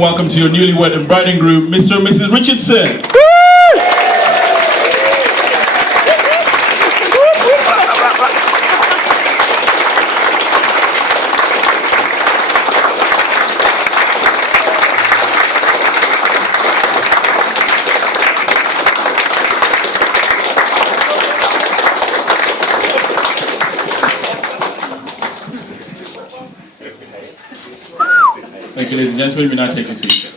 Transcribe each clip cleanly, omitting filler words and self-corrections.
warm welcome to your newlywed and bride and groom, Mr. and Mrs Richardson. Thank you, ladies and gentlemen. We now take your seats.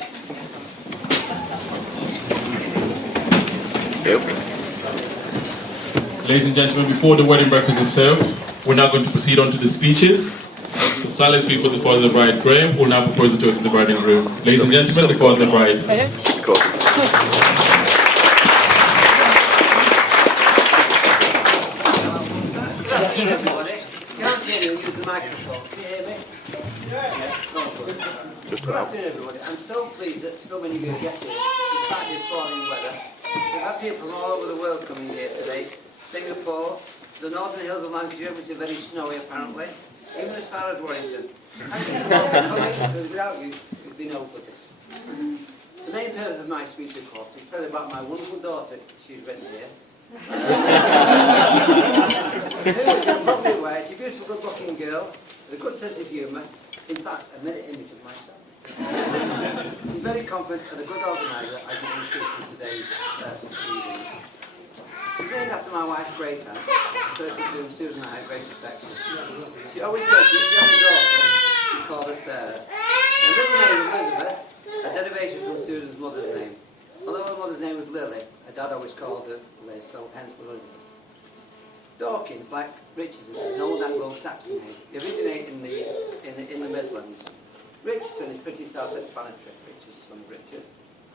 Ladies and gentlemen, before the wedding breakfast is served, we're now going to proceed on to the speeches. The silent speech for the father of the bride, Graham, will now propose the toast of the bride and groom. Ladies and gentlemen, the father of the bride. Cool. Good afternoon, everybody. I'm so pleased that so many of you get here despite this falling weather. We've had people from all over the world coming here today. Singapore, the northern hills of Lancashire, which are very snowy apparently, even as far as Warrington. Because without you, we'd be no good. The main purpose of my speech, of course, is to tell you about my wonderful daughter she's written here. Who, as you're probably aware, she's a beautiful, good-looking girl with a good sense of humour. In fact, a mirror image of myself. She's very confident and a good organiser, as you can see from today's meeting. She's named after my wife, Great Aunt, a person to whom Susan and I have great affection. She always said she was the only daughter, she called her Sarah. Her middle name was Elizabeth, a derivation from Susan's mother's name. Although her mother's name was Lily, her dad always called her Liz, so hence the Elizabeth. Dawkins, like Richardson, is an old Anglo-Saxon name. They originate in the Midlands. Richardson is pretty self-explanatory, Richard's son of Richard.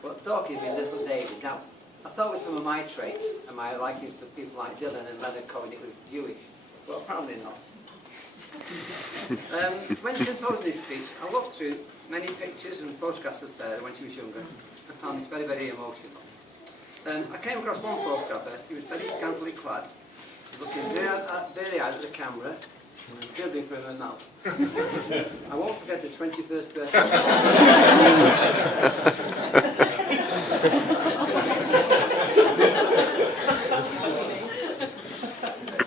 But Dawkins means Little David. Now, I thought with some of my traits and my likings for people like Dylan and Leonard Cohen it was Jewish, but apparently not. When she composed this speech, I looked through many pictures and photographs of Sarah when she was younger. I found this very, very emotional. I came across one photograph of her. She was very scantily clad, looking very out at the camera, and dribbling from her mouth. I won't forget her 21st birthday.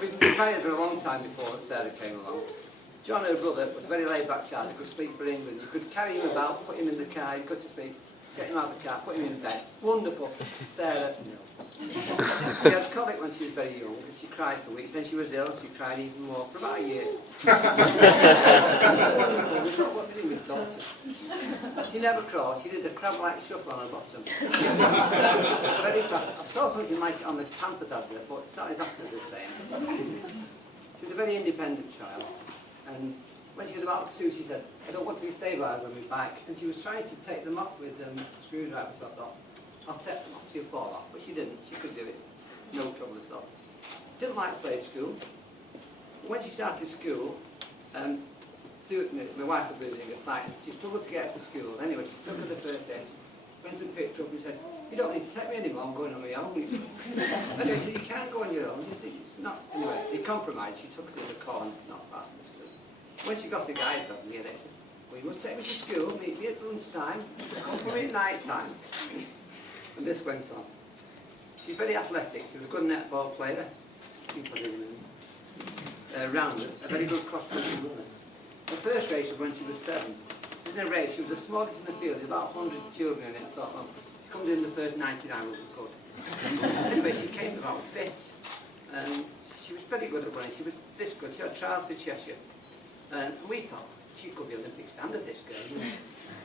We've been married for a long time before Sarah came along. John, her brother, was a very laid-back child. He could sleep for England. You could carry him about, put him in the car, he'd go to sleep, get him out of the car, put him in bed. Wonderful. Sarah, no. She had colic when she was very young, and she cried for weeks. Then she was ill, she cried even more for about a year. Wonderful. We thought, what did we do with daughters? She never crawled. She did a crab-like shuffle on her bottom. Very fast. I saw something like it on the pamphlet advert, but it's not exactly the same. She was a very independent child. And when she was about 2, she said, I don't want to be stabilised on my bike. And she was trying to take them off with screwdrivers, so I thought, I'll take them off, she'll fall off. But she didn't, she could do it. No trouble at all. She didn't like to play at school. When she started school, my wife was losing her sight, and she struggled to get her to school. Anyway, she took her the first day, she went and picked her up and said, you don't need to take me anymore, I'm going on my own. Anyway, she said, you can't go on your own. It's not. Anyway, they compromised. She took her to the corner, not far from the school. When she got a guide from me, they said, well, you must take me to school, meet me at lunchtime, come for me at night time. And this went on. She's very athletic. She was a good netball player. Rounder, a very good cross-country runner. Her first race was when she was 7. In a race, she was the smallest in the field. There were about 100 children in it. I thought, well, she comes in the first 99 was good. Anyway, she came about 5th. She was very good at running. She was this good. She had trials for Cheshire. And we thought, she could be Olympic standard, this girl.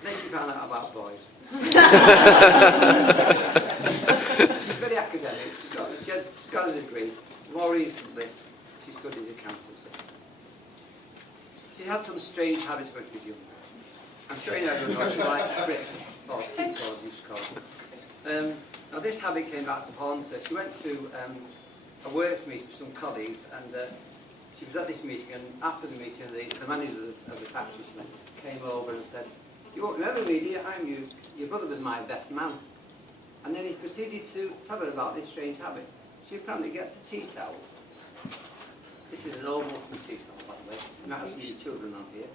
Then she found out about boys. She's very academic. She got a degree. More recently, she studied accountancy. She had some strange habits when she was young. I'm sure you know everyone, she liked script, or keyboard, you call it. Now this habit came back to haunt her. She went to a works meeting with some colleagues, and she was at this meeting, and after the meeting, the manager of the factory came over and said, you won't remember me, dear, I'm your brother was my best man. And then he proceeded to tell her about this strange habit. She apparently gets a tea towel. This is an old Muslim tea towel, by the way. You might have some children on here.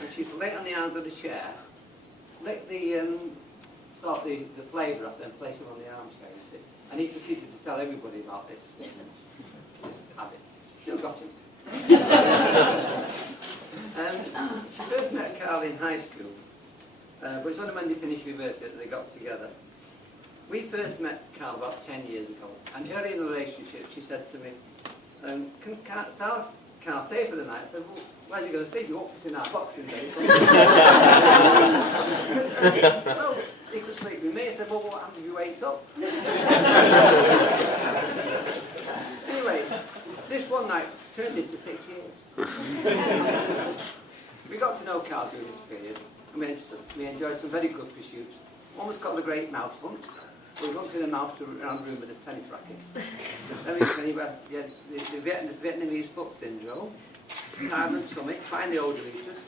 And she's laid on the arms of the chair, lick the sort of the flavour off, then place it on the arm scale, you see. And he proceeded to tell everybody about this habit. Still got him. She first met Karl in high school, but it was only when they finished university that they got together. We first met Karl about 10 years ago, and early in the relationship she said to me, can Karl stay for the night? I said, well, where are you going to sleep? You won't fit in our boxing day. Well, he could sleep with me. I said, well, what happens if he wakes up? Anyway, this one night turned into 6 years. We got to know Karl during this period, and we enjoyed some very good pursuits. One was called the Great Mouse Hunt. We once in a mouse around the room with a tennis racket. Then we had the Vietnamese foot syndrome, silent tummy, find the old releases.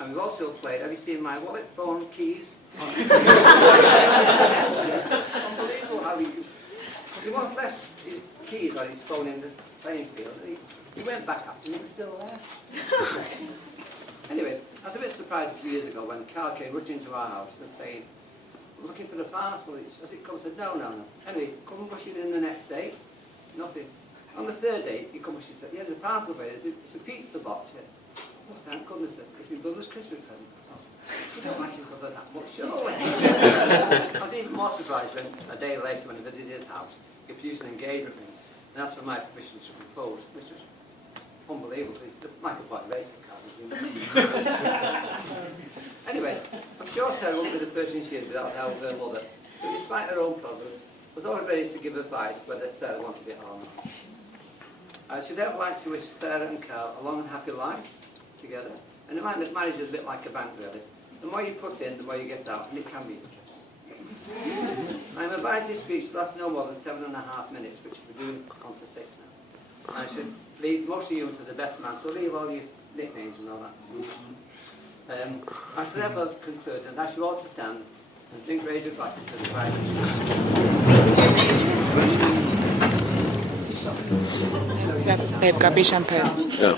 And we've also played, have you seen my wallet, phone, keys? Unbelievable how he once left his keys on his phone in the playing field. He went back after him, he was still there. Anyway, I was a bit surprised a few years ago when Karl came rushing into our house and saying, I'm looking for the parcel. As it comes, I said, no. Anyway, come rushing in the next day, nothing. On the third day, he comes and said, yeah, there's a parcel for you. It's a pizza box. I said, what's that? Goodness, it's my brother's Christmas present. You don't like your brother that much, surely. I was even more surprised when, a day later, when I visited his house, he produced an engagement ring and asked for my permission to propose, which was unbelievable. It's like a boy racing car. Anyway, I'm sure Sarah won't be the person she is without the help of her mother, but despite her own problems, was always ready to give advice whether Sarah wanted it or not. I should ever like to wish Sarah and Karl a long and happy life together, and remind that marriage is a bit like a bank really. The more you put in, the more you get out, and it can be interesting. I'm invited to speech to last no more than 7.5 minutes, which we're doing on to 6 now. I should leave most of you to the best man, so leave all your nicknames and all that. I should therefore conclude and ask you all to stand and drink raging glasses to the bride. They've got to be champagne. No.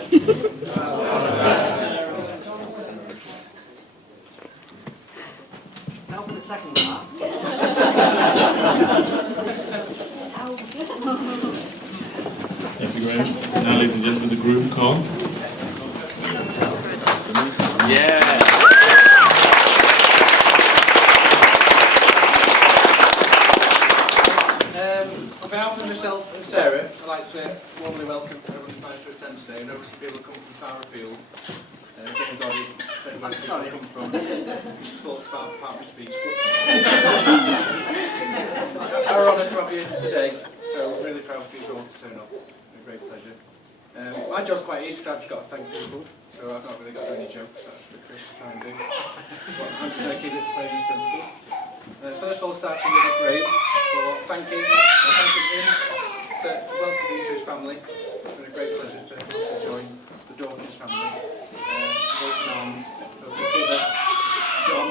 Now for the second part. Thank you, Graham. Now, ladies and gentlemen, the groom, Karl. Yeah. On behalf of myself and Sarah, I'd like to warmly welcome everyone who's managed to attend today. I know some people come from far afield. James already said where people come from. He spoke about part of his speech. Our honour to have you today, so I'm really proud of you all to turn up. It's been a great pleasure. My job's quite easy, I've just got to thank people, so I've not really got any jokes, that's the Chris try and do. So I'm just going to keep it plain and simple. First of all, starting with Groom for thanking him to welcome him to his family. It's been a great pleasure to also join the Dawkins family. Open arms for his brother, John,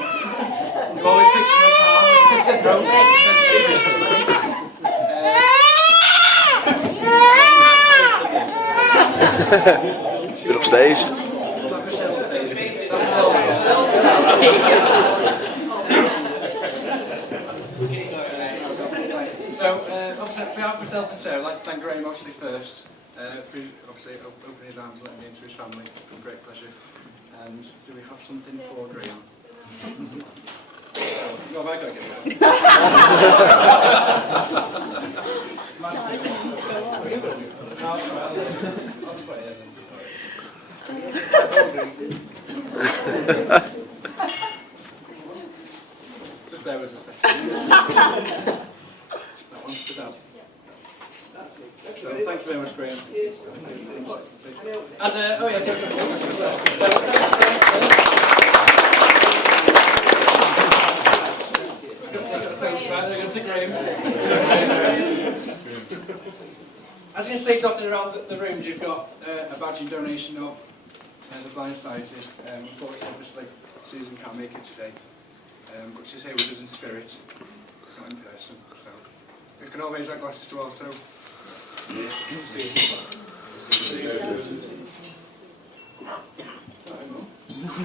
who always picks him apart with his rope sensitivity. Bit upstaged. So, obviously, on behalf of myself and Sarah, I'd like to thank Graham obviously first for obviously opening his arms and letting me into his family. It's been a great pleasure. And do we have something for Graham? What have I got to get Just bear with us a second. That one's stood up. So thank you very much, Graham. And, oh yeah, As you can see, dotted around the rooms, you've got a badging donation of the Blind Society. Unfortunately, obviously, Susan can't make it today, but she's here with us in spirit, not in person. So we can all raise our glasses to also see you.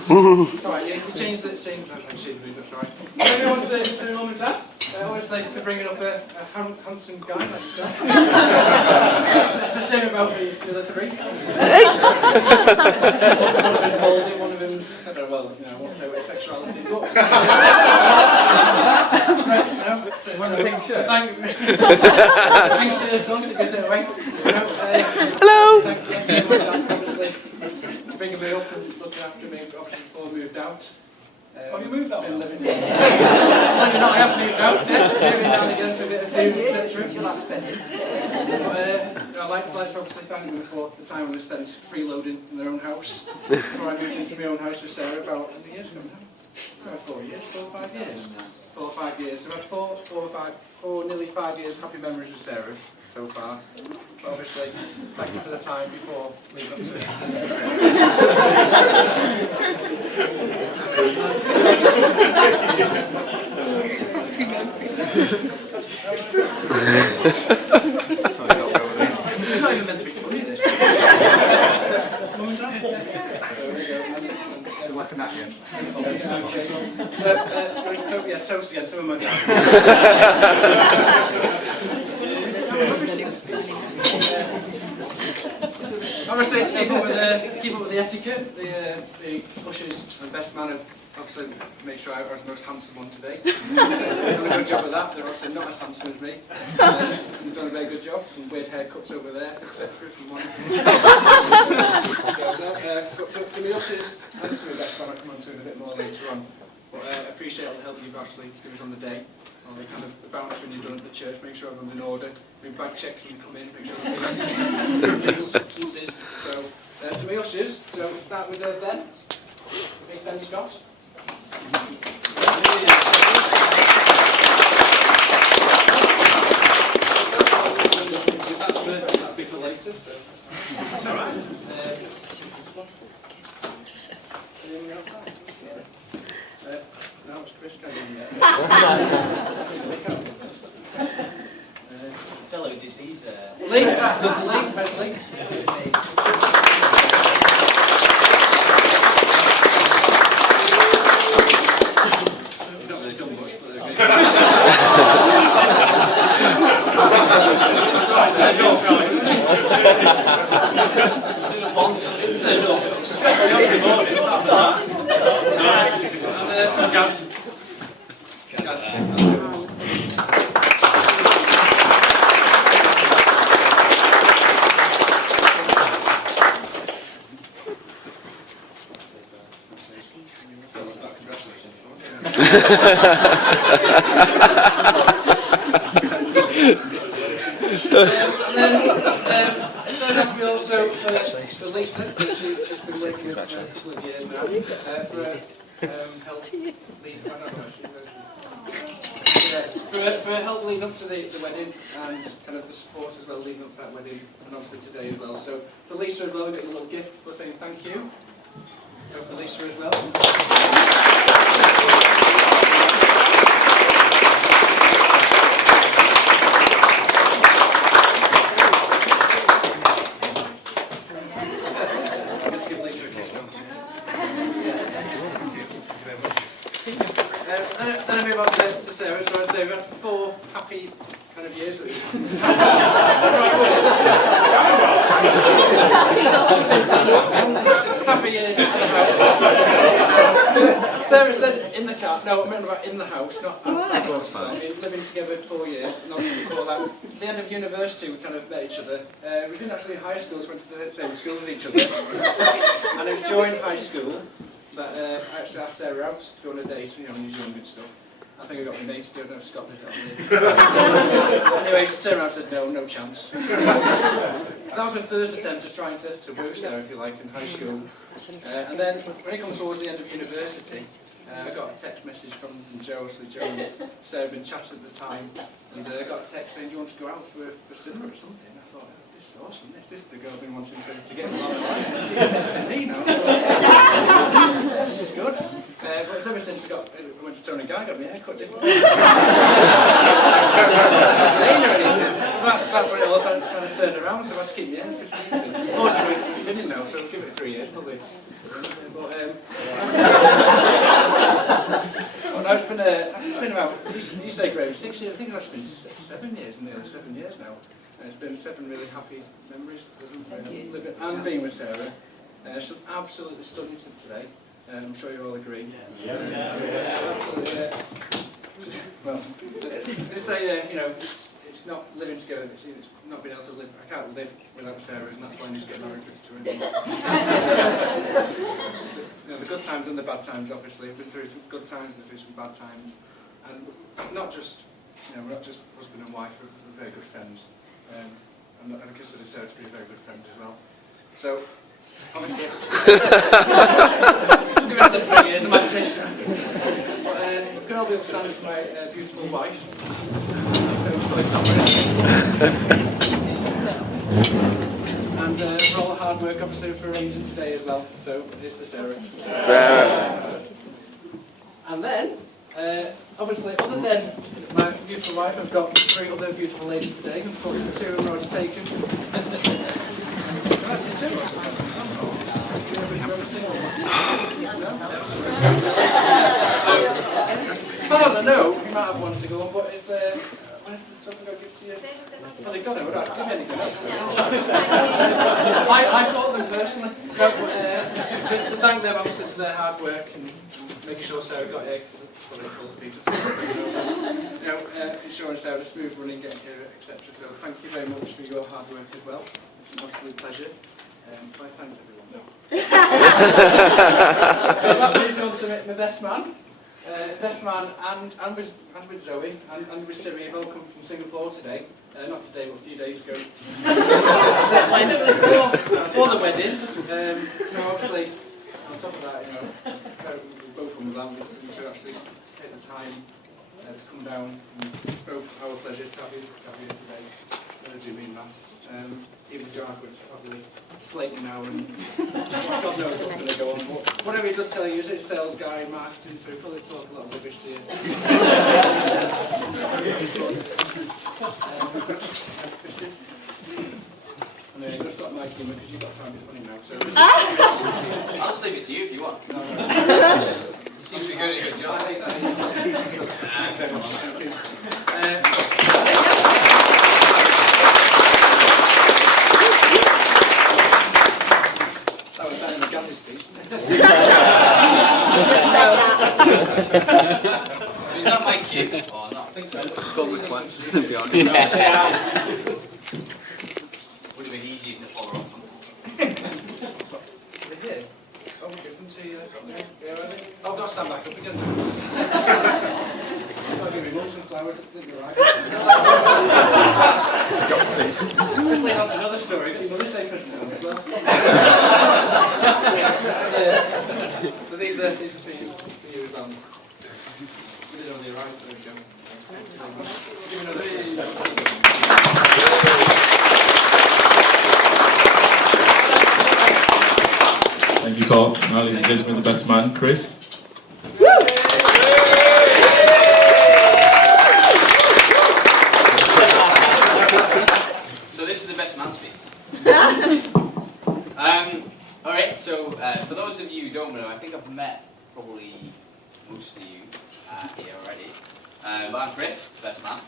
It's alright, you changed the change. That's alright. Everyone say to mum and dad. Always like to bring up a handsome guy like yourself. It's a shame about the other three. One of them's mouldy, one of them's, I don't know, well, you know, I won't say what his sexuality is, but... Pink shirt. Pink shirt on, to get it away. Hello! Thank you, obviously, bringing me up and looking after me, obviously, before I moved out. Have you moved out? Been living here. Well, you know, I have moved out, yeah. Moving down again for a bit of food, etc. I'd like to obviously thank them for the time they spent freeloading in their own house. Before I moved into my own house with Sarah about how many years ago now? About 4 years, 4 or 5 years. 4 or 5 years. So I've had nearly 5 years happy memories with Sarah so far. But obviously, thank you for the time before leaving up to it. It's not even meant to be funny, this. Mum and Dad? There we go. Looking at you. Yeah, toast again, some of my dad. Obviously, to keep up with the etiquette, the ushers and best man have obviously made sure I was the most handsome one today. They've done a good job of that. They're also not as handsome as me. They've done a very good job. Some weird haircuts over there, etc. If you want. Cuts up to me ushers and to the best man. I'll come on to it a bit more later on. But I appreciate all the help you've actually given us on the day. All the kind of the bouncing you've done at the church, make sure everyone's in order. Doing bag checks when you come in, make sure everyone's legal substances. So, to me ushers, so we'll start with Ben. Big Ben Scott. That's be for later, so that's alright. Anything else? No, it's Chris going in there. Tell her who did these. Lee, so to Lee, Ben Lee. You've not really done much, but there we go. For Lisa, she's been working for a couple of years now, for help leading up to the wedding and kind of the support as well leading up to that wedding and obviously today as well. So for Lisa as well, we've got a little gift for saying thank you. So for Lisa as well. Then I move on to Sarah. So I say we've had 4 happy kind of years. Happy years in the house. Sarah said in the car. No, I meant about in the house, not outside the house. I mean, living together 4 years, not before that. At the end of university, we kind of met each other. We was in actually high school, we went to the same school as each other. And it was during high school that I actually asked Sarah out to go on a date, you know, New Zealand and stuff. I think I got my mates to do it, no Scotland. Anyway, she turned around and said, no chance. That was my first attempt at trying to woo Sarah, if you like, in high school. And then, when it comes towards the end of university, I got a text message from Joe, so Joe and Sarah had been chatting at the time, and I got a text saying, do you want to go out for cinema or something? I thought, this is awesome, this is the girl I've been wanting to get in my life. She's texting me now. This is good. But it's ever since I went to Tony Guy, got my haircut different. That's that's when it all started trying to turn around, so I had to keep me in. Also, we didn't know, so give it 3 years probably. But well, no, it's been about, you say Graham, 6 years, I think it's been 7 years, nearly 7 years now. And it's been 7 really happy memories living and being with Sarah. She's absolutely stunning today. I'm sure you all agree. Absolutely. Well, it's it's not living together. It's not being able to live. I can't live without Sarah, and that's why I need to get married to her. The good times and the bad times. Obviously, I've been through some good times, been through some bad times, and not just we're not just husband and wife. We're very good friends. And I consider Sarah to be a very good friend as well. So, obviously, give it the 3 years, I might change it. Karl will stand for my beautiful wife. And for all the hard work, obviously, for arranging today as well. So, here's to Sarah. And then, obviously, other than my beautiful wife, I've got 3 other beautiful ladies today. Unfortunately, 2 of them are already taken. As far as I know, you might have one to go on, but it's where's the stuff I'm going to give to you? Well, they've got it, would I give me anything else? I bought them personally. No, to thank them, obviously, for their hard work and making sure Sarah got here, because it's probably cool features. Ensuring Sarah a smooth running, getting here, etc. So thank you very much for your hard work as well. It's an absolute pleasure. My thanks, everyone. No. So that moves on to my best man. And with Zoe and with Siri, both come from Singapore today. Not today, but a few days ago. for the wedding. So obviously, on top of that, both from Milan, we to actually take the time to come down. And it's both our pleasure to have you here today. I do mean that. Even though I'm probably slating now, and God knows what's going to go on. But whatever he does tell you, it's sales guy in marketing, so he'll probably talk a lot of rubbish to you. And then you've got to stop my humour because you've got to try and be funny now. So I'll just leave it to you if you want. No. You seem to be doing a good job. Thank you very much. Thank you. That was down in the gases speech. So is that my cue or not? I think so. Would have been easier to follow up on. They did. Oh, we give them to you. Yeah, ready? Oh, I've got to stand back up again. I've got to give you loads of flowers. I think you're right. Let's lead on to another story. Got your Mother's Day present now as well. So these are for you as well. We did only right. There we go. Give me another. Thank you, Karl. Now, ladies and gentlemen, the best man, Chris. So this is the best man speech. Alright, so for those of you who don't know, I think I've met probably most of you here already. But I'm Chris, the best man.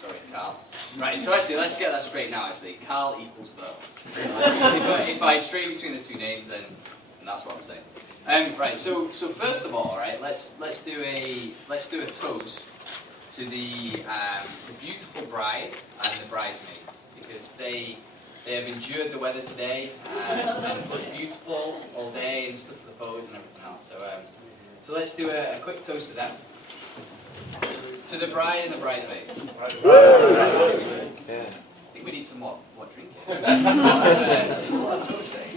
Sorry, Karl. Right, so actually, let's get that straight now, actually. Karl equals Bill. If I stray between the two names, then that's what I'm saying. Right, so first of all, right, let's do a toast to the beautiful bride and the bridesmaids, because they have endured the weather today and look beautiful all day and stuff for the photos and everything else. So let's do a quick toast to them. To the bride and the bridesmaids. Yeah. I think we need some more. What drink?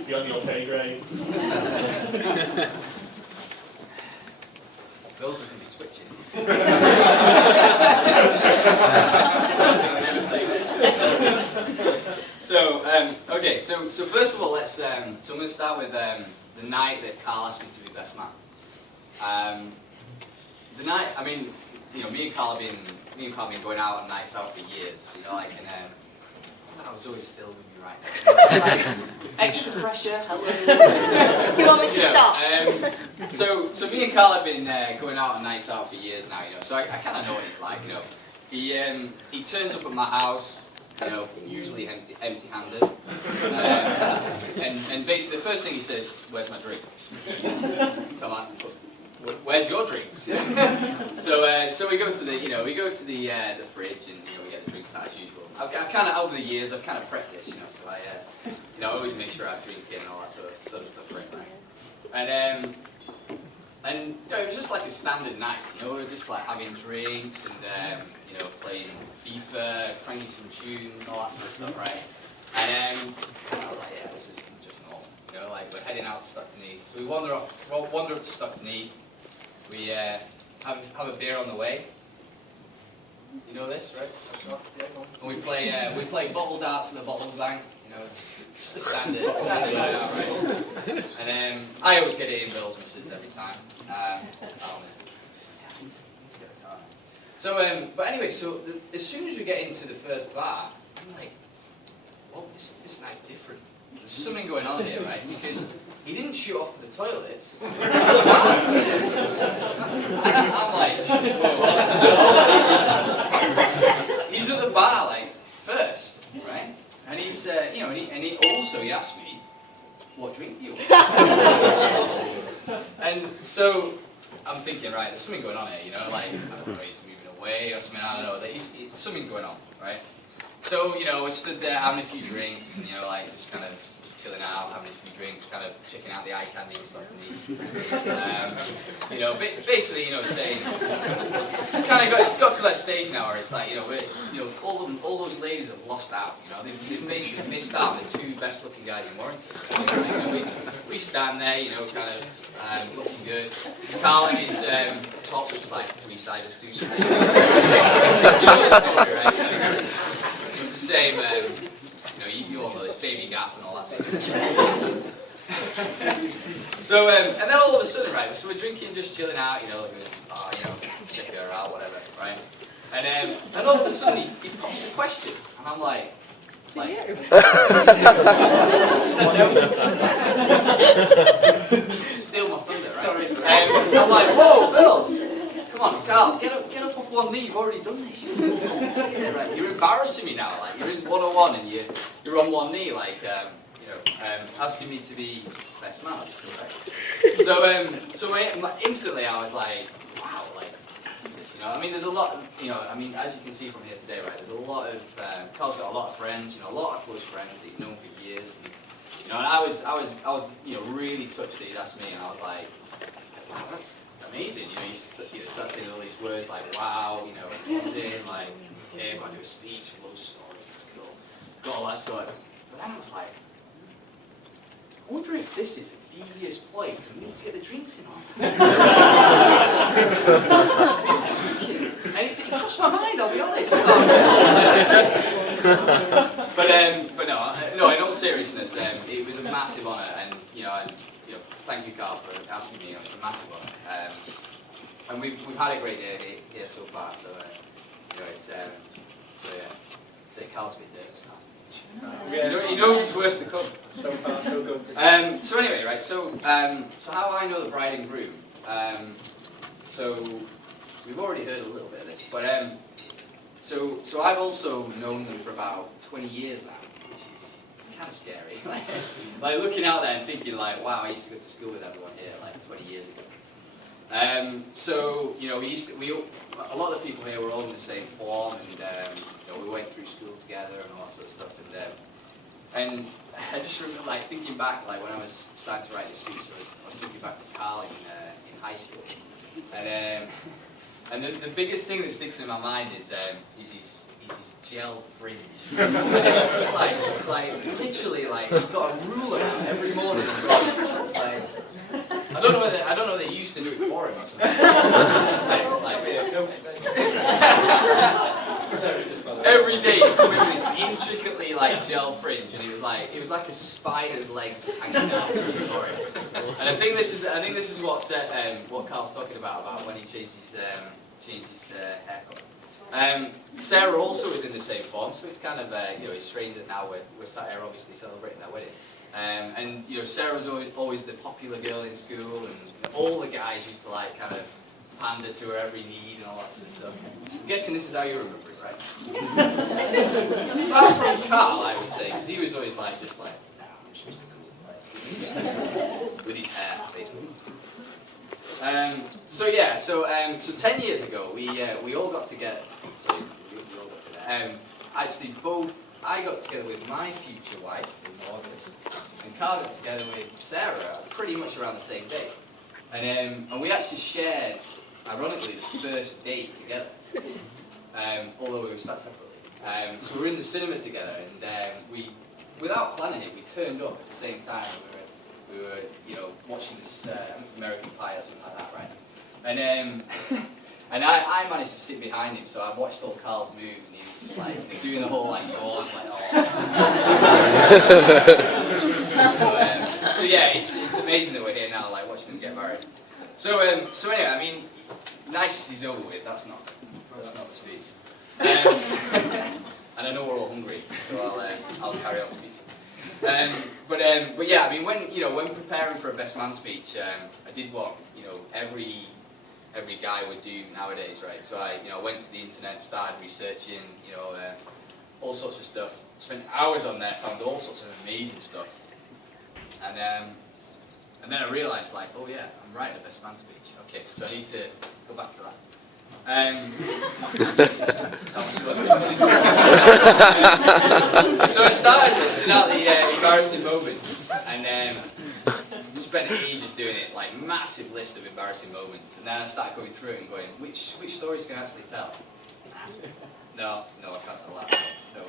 Beyond your pay grade. Girls are going to be twitching. Okay. So first of all, let's. So I'm going to start with the night that Karl asked me to be best man. The night. I mean, you know, me and Karl have been going out on nights out for years. You know, like, and I was always filming you right now. Like, extra pressure. Hello. Do you want me to stop? So me and Karl have been going out on nights out for years now. You know, so I kind of know what he's like. You know, he turns up at my house. You know, usually empty-handed. And basically the first thing he says, "Where's my drink?" So I'm like, "Where's your drinks?" So we go to the fridge and we get the drinks out as usual. I've kind of over the years I've kind of prepped this, so I I always make sure I drink in and all that sort of stuff right. And it was just like a standard night. We were just like having drinks and playing FIFA, cranking some tunes, all that sort of stuff, right? And I was like, yeah, this is just normal. Like we're heading out to Stockton-Heath. So we wander up to Stockton-Heath. We have a beer on the way. You know this, right? And we play bottle darts in the bottle bank. It's just the standard night out, right? And I always get it in Bill's missus every time. So, but anyway, so as soon as we get into the first bar, I'm like, well, this night's different. There's something going on here, right? Because he didn't shoot off to the toilets. And I'm like, whoa. He's at the bar, like, first, right? And he's, and he asked me, what drink do you want? And so I'm thinking, right, there's something going on here, like, I don't know, he's moving away or something, I don't know, it's something going on, right? So, we stood there having a few drinks, and, like, just kind of chilling out, having a few drinks, kind of checking out the eye candy and stuff to eat. Basically, saying, it's got to that stage now where it's like, all those ladies have lost out, they've basically missed out the two best looking guys in Warrington. So it's like, we stand there, kind of looking good. Karl in his top looks like 3 sizes too small. You know the story, right? It's the same, you all know this baby gap and all that sort of stuff. So, and then all of a sudden, right, so we're drinking, just chilling out, check her out, whatever, right? And all of a sudden, he pops a question, and I'm like, steal my thunder, right? Sorry. I'm like, whoa, Bill, come on, Karl, get up off one knee, you've already done this. Right, you're embarrassing me now, like, you're in 101 and you're on one knee, like, asking me to be best man, right? So instantly I was like, wow, like, I mean, there's a lot, as you can see from here today, right, there's a lot of, Karl's got a lot of friends, a lot of close friends that he's known for years, and I was really touched that he'd asked me, and I was like, wow, that's amazing, you start saying all these words like, wow, amazing, like, okay, I'm going to do a speech, loads of stories, that's cool, got all that sort. But then I was like, I wonder if this is a devious ploy for me to get the drinks in on. And it crossed my mind, I'll be honest. But no, in all seriousness, it was a massive honour, and thank you, Karl, for asking me. It's a massive honour, and we've had a great day here so far. So so Karl's been there just now. He knows it's worse to come. So far, so good. So anyway, right. So how I know the bride and groom. So we've already heard a little bit of this, but so I've also known them for about 20 years now, which is kind of scary. Like looking out there and thinking like, wow, I used to go to school with everyone here like 20 years ago. So a lot of the people here were all in the same form, and we went through school together and all that sort of stuff. And I just remember like thinking back, like when I was starting to write this speech, I was thinking back to Karl in high school, and the biggest thing that sticks in my mind is his gel fringe. And it's just like literally like he's got a ruler out every morning. Like, I don't know whether they used to do it for him or something. Every day he'd come in with this intricately like gel fringe, and it was like a spider's legs was hanging out for him. And I think this is what Karl's talking about when he changes changed his haircut. Sarah also is in the same form, so it's kind of it's strange that now we're sat here obviously celebrating their wedding. And Sarah was always the popular girl in school, and all the guys used to like kind of pander to her every need and all that sort of stuff. I'm guessing this is how you remember it, right? Apart from Karl, I would say, because he was always like, just like, nah, I'm just Mr. Cool, with his hair, basically. So 10 years ago, we all got together. Sorry, we all got together. Actually, I got together with my future wife in August, and Karl got together with Sarah pretty much around the same day. And we actually shared, ironically, the first date together, although we were sat separately. So we were in the cinema together, and without planning it, we turned up at the same time. We were watching this American Pie or something like that, right? And I managed to sit behind him, so I watched all Karl's moves, and he was just like doing the whole like yawn, like oh. So yeah, it's amazing that we're here now, like watching them get married. So anyway, I mean, nice is over with. That's not the speech. And I know we're all hungry, so I'll carry on speaking. But yeah, I mean, when preparing for a best man speech, I did what every guy would do nowadays, right? So I went to the internet, started researching, all sorts of stuff. Spent hours on there, found all sorts of amazing stuff, and then I realised, like, oh yeah, I'm writing a best man speech. Okay, so I need to go back to that. So I started listing out the embarrassing moments, and spent ages doing it, like massive list of embarrassing moments. And then I started going through it and going, which stories can I actually tell? No, I can't tell that. No.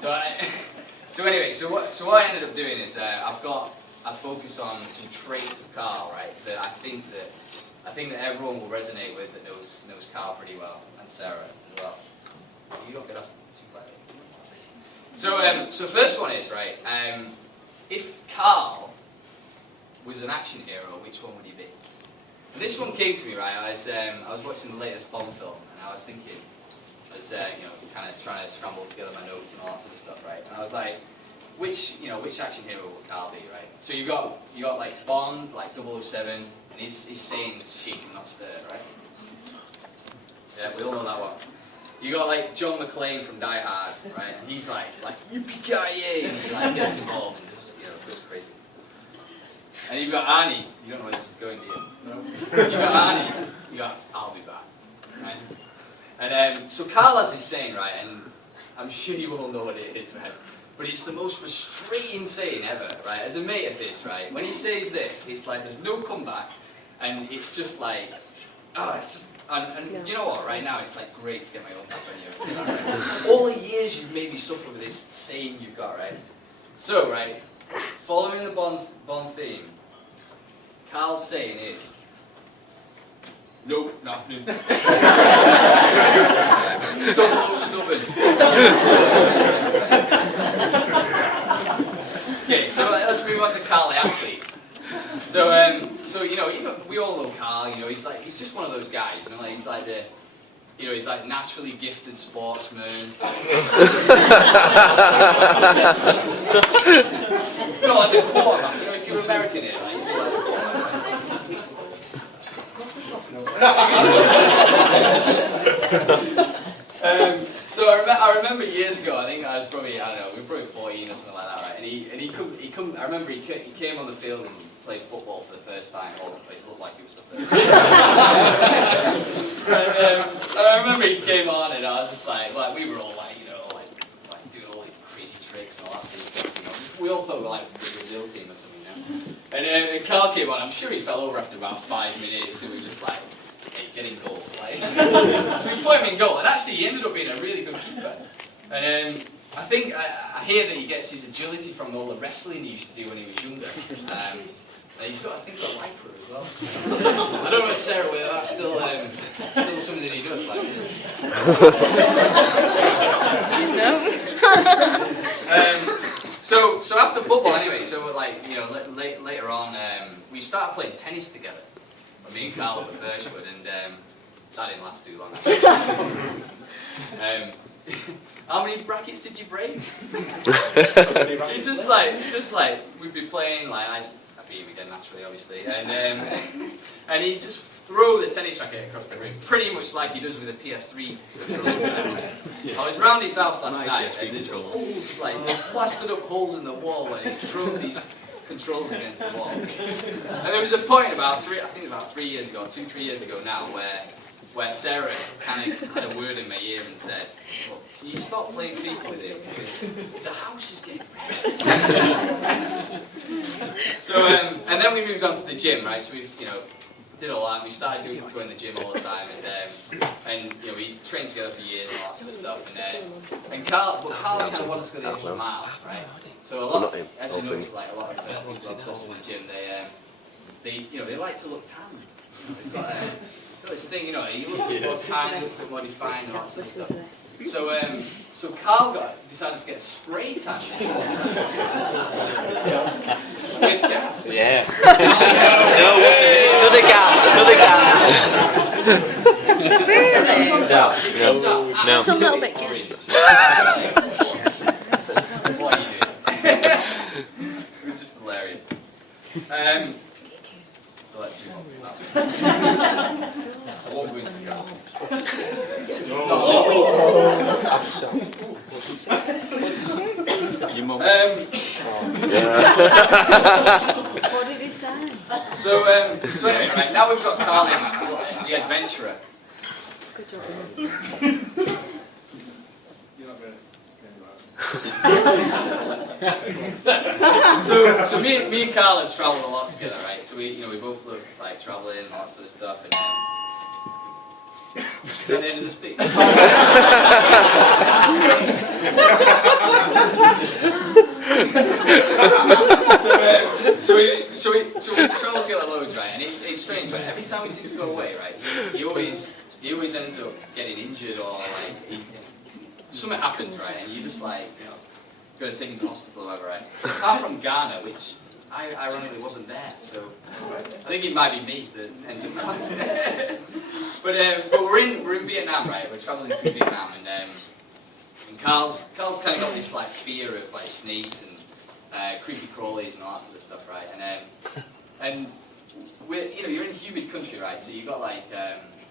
So what I ended up doing is I focus on some traits of Karl, right? That I think that everyone will resonate with, that knows Karl pretty well, and Sarah as well. You don't get off too badly. So first one is, right, if Karl was an action hero, which one would he be? And this one came to me, right, I was watching the latest Bond film, and I was thinking, I was kind of trying to scramble together my notes and all that sort of stuff, right, and I was like, which action hero would Karl be, right? So you got like Bond, like 007, and he's saying shaken, not stirred, right? Yeah, we all know that one. You got like John McClane from Die Hard, right? And he's like yippee-ki-yay, and he like gets involved and just goes crazy. And you've got Arnie. You don't know where this is going, do you? No. You got Arnie. You got I'll be back, right? And so Karl has this saying, right? And I'm sure you all know what it is, right? But it's the most frustrating saying ever, right? As a mate of his, right? When he says this, it's like there's no comeback, and it's just like, it's just, and you know what? Right now, it's like great to get my own back on you. Right? All the years you've made me suffer with this saying you've got, right? So, right, following the Bond theme, Karl's saying is, nope, not new. Don't stubborn. Okay, so let's move on to Karl the athlete. So we all know Karl. He's just one of those guys. He's like the, he's like naturally gifted sportsman. Not like the quarterback. If you're American here, like you'd be like the quarterback. So I remember years ago, I think I was probably, I don't know, we were probably 14 or something like that, right? And he I remember he came on the field and played football for the first time, or it looked like it was the first time. And I remember he came on and I was just like we were all like doing all these crazy tricks and all that sort of stuff, We all thought we were like the Brazil team or something, And Karl came on, I'm sure he fell over after about 5 minutes, and we were just like, hey, get in goal, like. So we put him in goal, and actually he ended up being a really good keeper. And I think, I hear that he gets his agility from all the wrestling he used to do when he was younger. And he's got, I think, got lycra as well. I don't know if Sarah, whether that's still something that he does, like. So after football, anyway, later on, we started playing tennis together. Me and Karl up at Birchwood, and That didn't last too long. How many brackets did you break? just like we'd be playing, like I beat him again naturally, obviously, and he'd just throw the tennis racket across the room, pretty much like he does with a PS3 controller. I was round his house last night, and there's holes, like plastered up holes in the wall where he's thrown these controls against the wall. And there was a point about 3 years ago, 2-3 years ago now, where Sarah kind of had a word in my ear and said, "Well, can you stop playing FIFA with him because the house is getting wrecked." So and then we moved on to the gym, right? So we did all that. We started going to the gym all the time, and we trained together for years and all that sort of stuff. And Karl kind of wanted to go the extra mile, right? So a lot, as you notice, like a lot of people obsessed with the gym, they like to look tan. It's got this thing, you look more tan, more defined, and all that sort of stuff. So Karl decided to get a spray tan with gas. Yeah. Another gas. Really? No. It's a little bit gay. What are you doing? It was just hilarious. So let's move on from that. I won't go into the gas. What did he say? So anyway, right, now we've got Karl the adventurer. Good job. You're not going to So me and Karl have travelled a lot together, right? So we both look like travelling and all that sort of stuff, and is that the end of the speech? So we travel together loads, right? And it's strange, right? Every time we seem to go away, right? He always ends up getting injured or like something happens, right? And you just like got to take him to hospital or whatever, right? Apart from Ghana, which I ironically wasn't there, so I think it might be me that ends up going there. But we're in Vietnam, right? We're traveling through Vietnam, and Karl's kind of got this like fear of like snakes and creepy crawlies and all that sort of stuff, right? And we're you're in a humid country, right? So you got like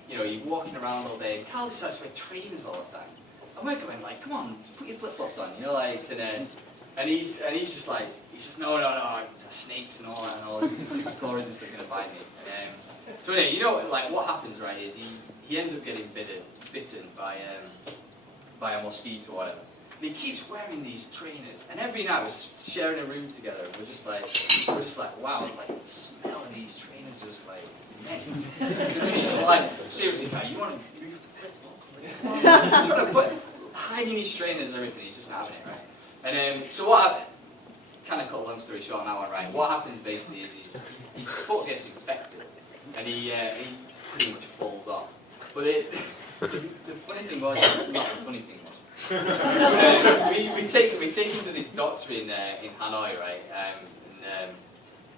you're walking around all day. Karl decides to wear trainers all the time. And we're going like, come on, put your flip flops on, and he's just like, no, snakes and all that and all the creepy crawlies and stuff are gonna bite me. So anyway, like what happens, right, is he ends up getting bitten by a mosquito or whatever. And he keeps wearing these trainers, and every night we're sharing a room together, and we're just like, wow, like the smell of these trainers is just like immense. Like seriously, man, you want to move the flip flops? Like, trying to hiding his trainers and everything. He's just having it, right? And so what? Kind of cut a long story short on that one, right? What happens basically is his foot gets infected, and he pretty much falls off. But the funny thing was, not the funny thing was, we take him to this doctor in Hanoi, right?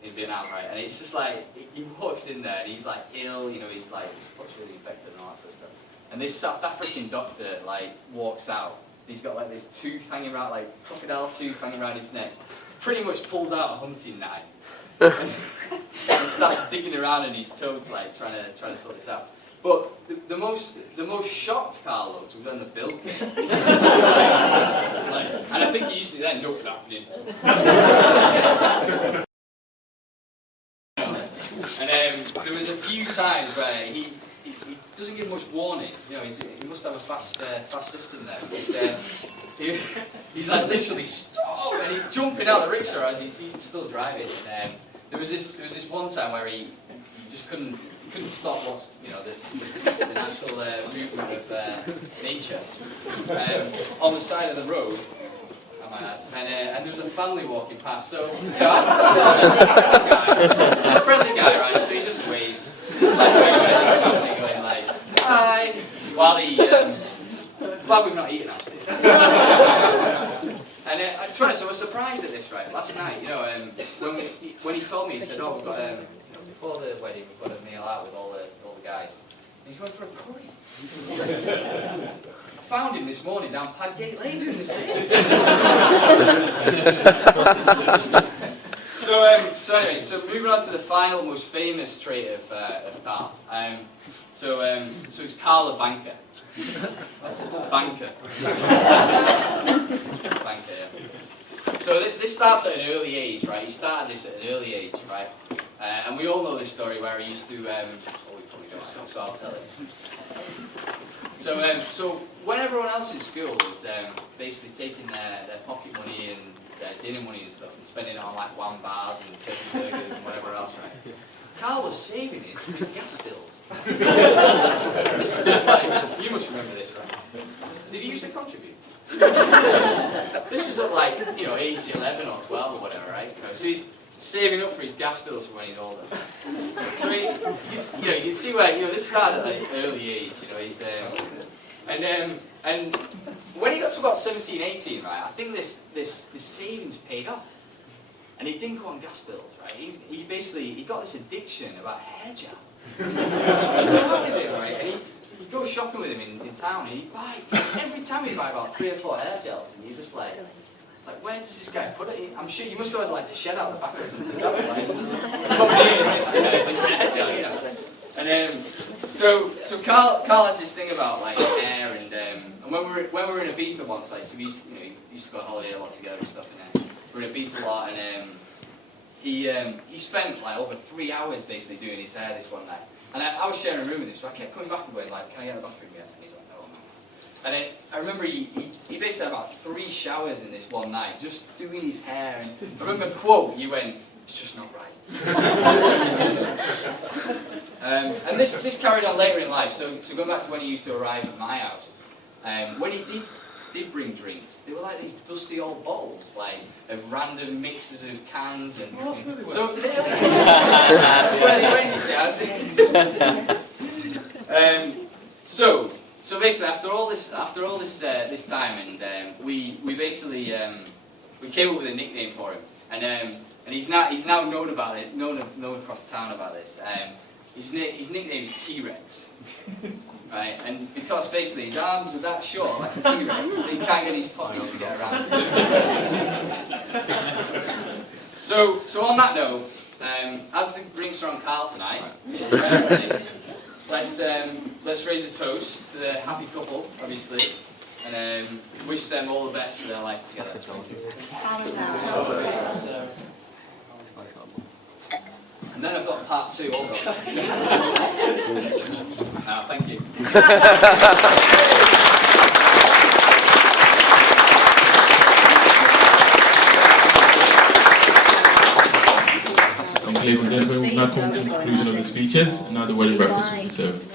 In Vietnam, right? And it's just like he walks in there and he's like ill, he's like his foot's really infected and all that sort of stuff. And this South African doctor like walks out. He's got like this tooth hanging around, like crocodile tooth hanging around his neck. Pretty much pulls out a hunting knife and starts digging around in his toe, like trying to sort this out. But the most shocked Karl looks was when the bill came. And I think he used to then nope, that didn't. And there was a few times where he doesn't give much warning. He must have a fast system there. He's like literally stop, and he's jumping out the rickshaw as he's still driving. And there was this one time where he just couldn't stop what's the natural movement of nature on the side of the road. I might add. And there was a family walking past. So that's a friendly guy, right? So he just waves, just like waving at his family, going like hi, while he glad we've not eaten actually. And to be honest, I was surprised at this, right? Last night, when he told me, he said, "Oh, we've got before the wedding, we've got a meal out with all the guys." He's going for a curry. I found him this morning down Padgate Lane in the city. So anyway, so moving on to the final, most famous trait of Karl. So it's Karl the banker. That's it, banker. Banker, yeah. So this starts at an early age, right? He started this at an early age, right? And we all know this story where he used to, we probably don't, so I'll tell it. So when everyone else in school was basically taking their pocket money and their dinner money and stuff and spending it on like wham bars and turkey burgers and whatever else, right? Karl was saving it for gas bills. This is like, you must remember this, right? Did he used to contribute? This was at like, age 11 or 12 or whatever, right? So he's saving up for his gas bills for when he's older. So you can see where, this started at an early age, he's and when he got to about 17, 18, right, I think this savings paid off. And it didn't go on gas bills, right? He got this addiction about hair gel. He'd go shopping with him in town, and every time he'd buy about 3 or 4 hair gels, and you're just like, where does this guy put it? I'm sure you must have had like a shed out the back or something. This hair gel, And so Karl has this thing about like hair, and when we were in Ibiza once, like, so we used to go on holiday a lot together and stuff, and we were in Ibiza a lot, and he spent like over 3 hours basically doing his hair this one night, and I was sharing a room with him, so I kept coming back and going like, can I get in the bathroom yet? And he's like, no. And then I remember he basically had about 3 showers in this one night, just doing his hair, and I remember quote, you went, it's just not right. And this carried on later in life, so going back to when he used to arrive at my house, when he did bring drinks, they were like these dusty old bottles, like of random mixes of cans, and so that's where they went, you see. So basically, after all this time, and we basically we came up with a nickname for him, and he's now known about it, known across town about this. His nickname is T-Rex. Right, and because basically his arms are that short, like a T-Rex, he can't get his pockets to get around. So on that note, as the drinks are on Karl tonight, let's raise a toast to the happy couple, obviously, and wish them all the best for their life together. And then I've got part 2, hold on. Thank you. Ladies and gentlemen, we've now come to the conclusion of the speeches, and now the wedding breakfast will be served.